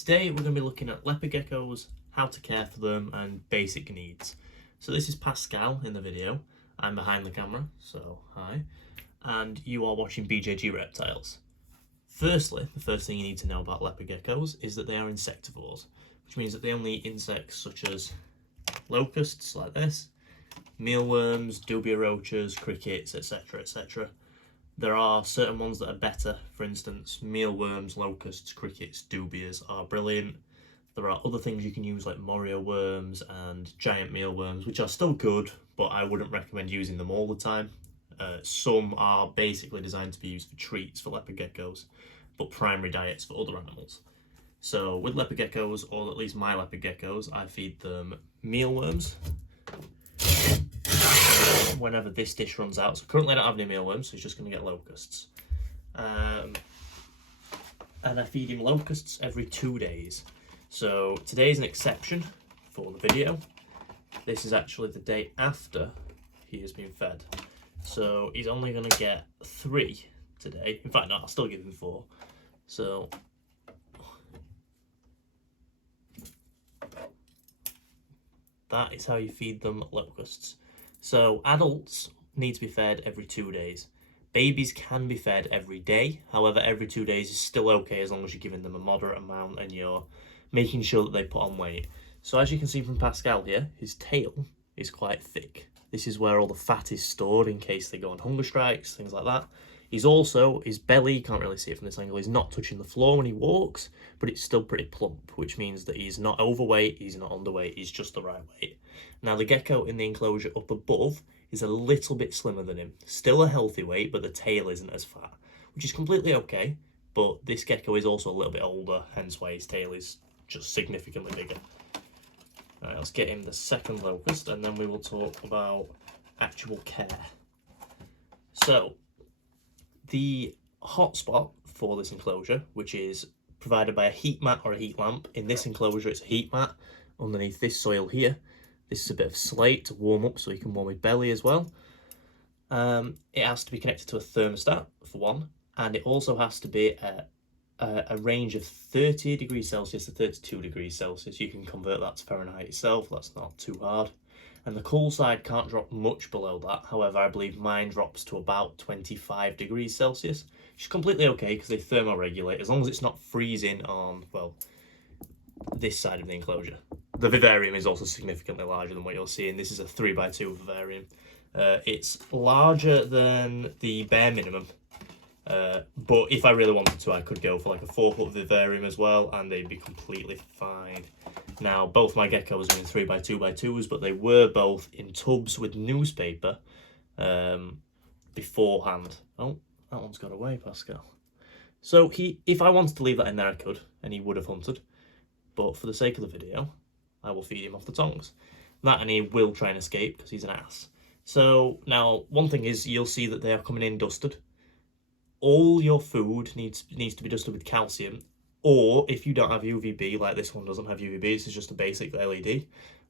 Today we're going to be looking at leopard geckos, how to care for them and basic needs. So this is Pascal in the video, I'm behind the camera, so hi, and you are watching BJG Reptiles. Firstly, the first thing you need to know about leopard geckos is that they are insectivores, which means that they only eat insects such as locusts like this, mealworms, dubia roaches, crickets, etc, etc. There are certain ones that are better. For instance, mealworms, locusts, crickets, dubias are brilliant. There are other things you can use like morio worms and giant mealworms, which are still good, but I wouldn't recommend using them all the time. Some are basically designed to be used for treats for leopard geckos, but primary diets for other animals. So with leopard geckos, or at least my leopard geckos, I feed them mealworms whenever this dish runs out. So currently I don't have any mealworms, so he's just going to get locusts. And I feed him locusts every 2 days. So today's an exception for the video. This is actually the day after he has been fed. So he's only going to get 3 today. In fact, no, I'll still give him 4. So that is how you feed them locusts. So adults need to be fed every 2 days. Babies can be fed every day. However, every 2 days is still okay as long as you're giving them a moderate amount and you're making sure that they put on weight. So as you can see from Pascal here, his tail is quite thick. This is where all the fat is stored in case they go on hunger strikes, things like that. He's also, his belly, you can't really see it from this angle, he's not touching the floor when he walks, but it's still pretty plump, which means that he's not overweight, he's not underweight, he's just the right weight. Now the gecko in the enclosure up above is a little bit slimmer than him. Still a healthy weight, but the tail isn't as fat, which is completely okay, but this gecko is also a little bit older, hence why his tail is just significantly bigger. Alright, let's get him the second locust, and then we will talk about actual care. So, the hotspot for this enclosure, which is provided by a heat mat or a heat lamp. In this enclosure, it's a heat mat underneath this soil here. This is a bit of slate to warm up so you can warm his belly as well. It has to be connected to a thermostat, for one, and it also has to be a range of 30 degrees Celsius to 32 degrees Celsius. You can convert that to Fahrenheit yourself, that's not too hard. And the cool side can't drop much below that. However, I believe mine drops to about 25 degrees Celsius, which is completely okay because they thermoregulate as long as it's not freezing on, well, this side of the enclosure. The vivarium is also significantly larger than what you're seeing. This is a 3x2 vivarium. It's larger than the bare minimum. But if I really wanted to, I could go for like a 4-foot vivarium as well, and they'd be completely fine. Now, both my geckos are in 3x2x2s, but they were both in tubs with newspaper beforehand. Oh, that one's got away, Pascal. So if I wanted to leave that in there, I could, and he would have hunted. But for the sake of the video, I will feed him off the tongs. That, and he will try and escape because he's an ass. So now, one thing is, you'll see that they are coming in dusted. All your food needs to be dusted with calcium, or if you don't have UVB, like this one doesn't have UVB, this is just a basic LED,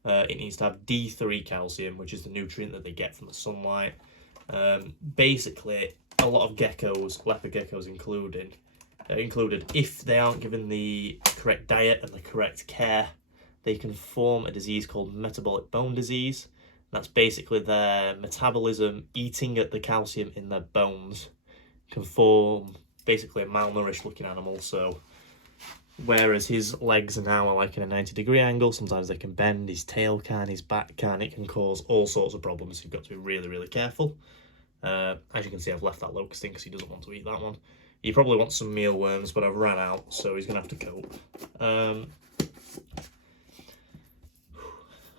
it needs to have D3 calcium, which is the nutrient that they get from the sunlight. Basically, a lot of geckos, leopard geckos included, if they aren't given the correct diet and the correct care, they can form a disease called metabolic bone disease. That's basically their metabolism eating at the calcium in their bones can form basically a malnourished looking animal. So whereas his legs now are like in a 90-degree angle, sometimes they can bend, his tail can, his back can, it can cause all sorts of problems. So you've got to be really, really careful. As you can see, I've left that locust in because he doesn't want to eat that one. He probably wants some mealworms, but I've ran out, so he's going to have to cope.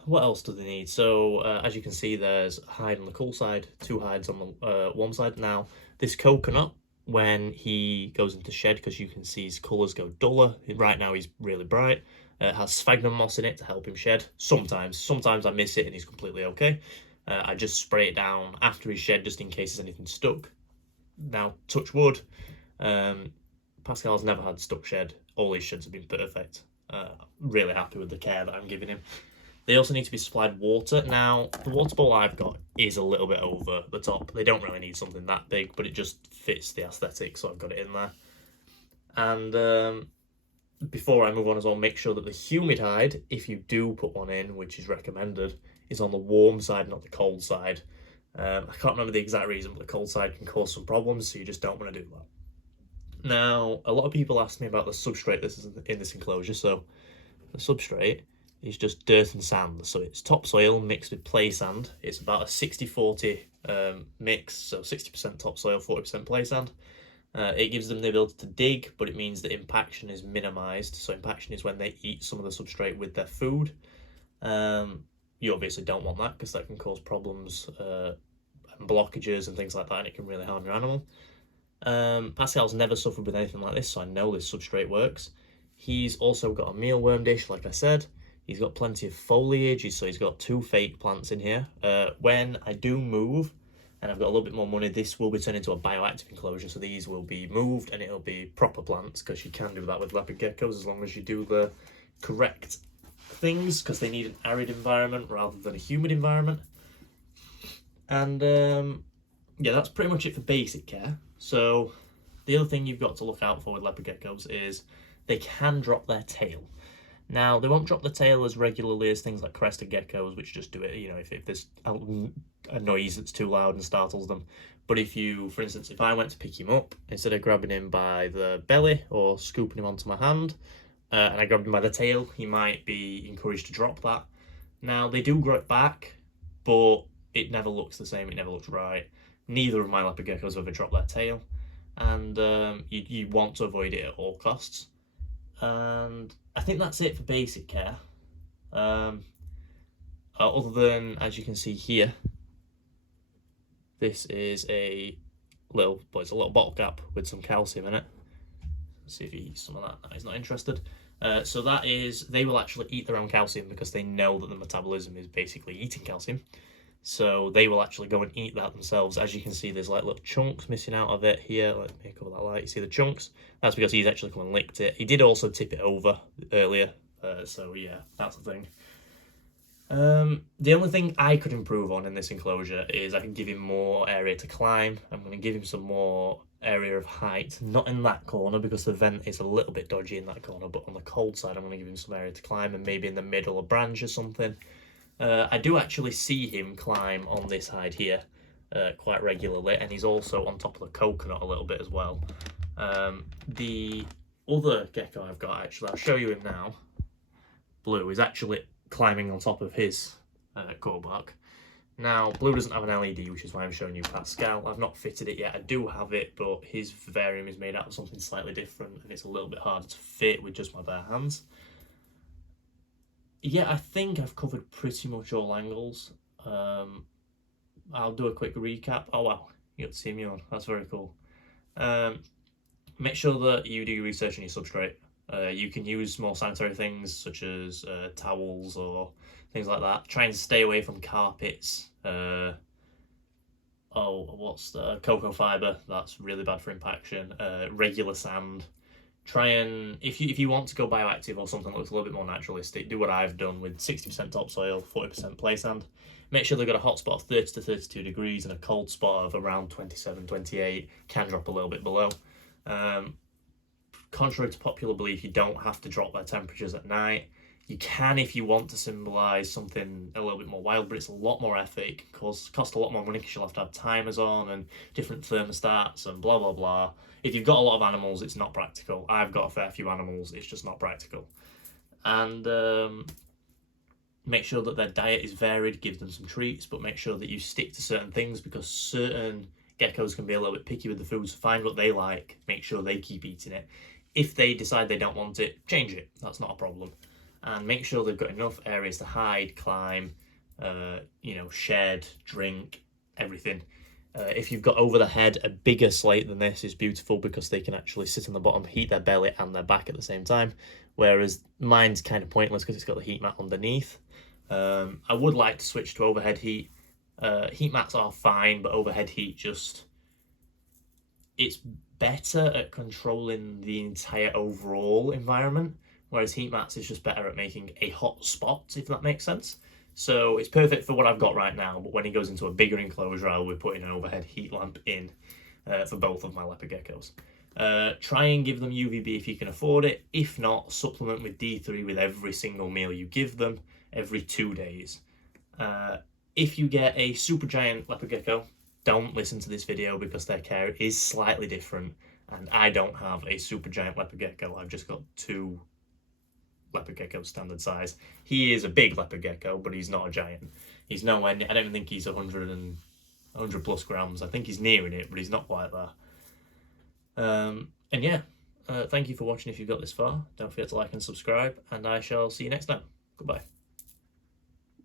What else do they need? So, as you can see, there's a hide on the cool side, 2 hides on the one side. Now, this coconut, when he goes into shed, because you can see his colours go duller. Right now, he's really bright. It has sphagnum moss in it to help him shed. Sometimes I miss it and he's completely okay. I just spray it down after he's shed just in case there's anything stuck. Now, touch wood. Pascal's never had stuck shed. All his sheds have been perfect. Really happy with the care that I'm giving him. They also need to be supplied water. Now, the water bowl I've got is a little bit over the top. They don't really need something that big, but it just fits the aesthetic, so I've got it in there. And before I move on as well, make sure that the humid hide, if you do put one in, which is recommended, is on the warm side, not the cold side. I can't remember the exact reason, but the cold side can cause some problems, so you just don't want to do that. Now, a lot of people ask me about the substrate this is in this enclosure. So the substrate is just dirt and sand. So it's topsoil mixed with play sand. It's about a 60-40 mix, so 60% topsoil, 40% play sand. It gives them the ability to dig, but it means that impaction is minimized. So impaction is when they eat some of the substrate with their food. You obviously don't want that because that can cause problems and blockages and things like that, and it can really harm your animal. Pascal's never suffered with anything like this, so I know this substrate works. He's also got a mealworm dish, like I said. He's got plenty of foliage, so he's got 2 fake plants in here. When I do move, and I've got a little bit more money, this will be turned into a bioactive enclosure, so these will be moved and it'll be proper plants, because you can do that with leopard geckos as long as you do the correct things, because they need an arid environment rather than a humid environment. And yeah, that's pretty much it for basic care. So the other thing you've got to look out for with leopard geckos is they can drop their tail. Now, they won't drop the tail as regularly as things like crested geckos, which just do it, you know, if there's a noise that's too loud and startles them. But if you, for instance, if I went to pick him up, instead of grabbing him by the belly or scooping him onto my hand, and I grabbed him by the tail, he might be encouraged to drop that. Now, they do grow it back, but it never looks the same, it never looks right. Neither of my leopard geckos ever drop their tail, and you want to avoid it at all costs. And I think that's it for basic care. Other than, as you can see here, this is a little bottle cap with some calcium in it. Let's see if he eats some of that. No, he's not interested. So that is, they will actually eat their own calcium because they know that the metabolism is basically eating calcium. So they will actually go and eat that themselves. As you can see, there's like little chunks missing out of it here. Let me cover that light. You see the chunks? That's because he's actually come and licked it. He did also tip it over earlier. So yeah, that's the thing. The only thing I could improve on in this enclosure is I can give him more area to climb. I'm going to give him some more area of height. Not in that corner because the vent is a little bit dodgy in that corner, but on the cold side I'm going to give him some area to climb, and maybe in the middle a branch or something. I do actually see him climb on this hide here quite regularly, and he's also on top of the coconut a little bit as well. The other gecko I've got, actually, I'll show you him now. Blue is actually climbing on top of his core bark. Now, Blue doesn't have an LED, which is why I'm showing you Pascal. I've not fitted it yet. I do have it, but his vivarium is made out of something slightly different, and it's a little bit harder to fit with just my bare hands. Yeah, I think I've covered pretty much all angles. I'll do a quick recap. Oh wow, you got to see me on. That's very cool. Make sure that you do your research on your substrate. You can use more sanitary things such as towels or things like that. Try and stay away from carpets. What's the cocoa fiber? That's really bad for impaction. Regular sand. Try and, if you want to go bioactive or something that looks a little bit more naturalistic, do what I've done with 60% topsoil, 40% play sand. Make sure they've got a hot spot of 30 to 32 degrees and a cold spot of around 27, 28, can drop a little bit below. Contrary to popular belief, you don't have to drop their temperatures at night. You can if you want to symbolise something a little bit more wild, but it's a lot more effort. It can cost a lot more money because you'll have timers on and different thermostats and blah, blah, blah. If you've got a lot of animals, it's not practical. I've got a fair few animals, it's just not practical. And make sure that their diet is varied, give them some treats, but make sure that you stick to certain things because certain geckos can be a little bit picky with the food, so find what they like, make sure they keep eating it. If they decide they don't want it, change it, that's not a problem. And make sure they've got enough areas to hide, climb, shed, drink, everything. If you've got over the head, a bigger slate than this is beautiful because they can actually sit on the bottom, heat their belly and their back at the same time. Whereas mine's kind of pointless because it's got the heat mat underneath. I would like to switch to overhead heat. Heat mats are fine, but overhead heat it's better at controlling the entire overall environment. Whereas heat mats is just better at making a hot spot, if that makes sense. So it's perfect for what I've got right now, but when he goes into a bigger enclosure, I'll be putting an overhead heat lamp in for both of my leopard geckos. Try and give them UVB if you can afford it. If not, supplement with D3 with every single meal you give them every 2 days. If you get a super giant leopard gecko, don't listen to this video because their care is slightly different, and I don't have a super giant leopard gecko. I've just got 2 leopard geckos standard size. He is a big leopard gecko, but he's not a giant. He's nowhere near, I don't think he's 100 plus grams. I think he's nearing it, but he's not quite there. And yeah, thank you for watching if you've got this far. Don't forget to like and subscribe, and I shall see you next time. Goodbye.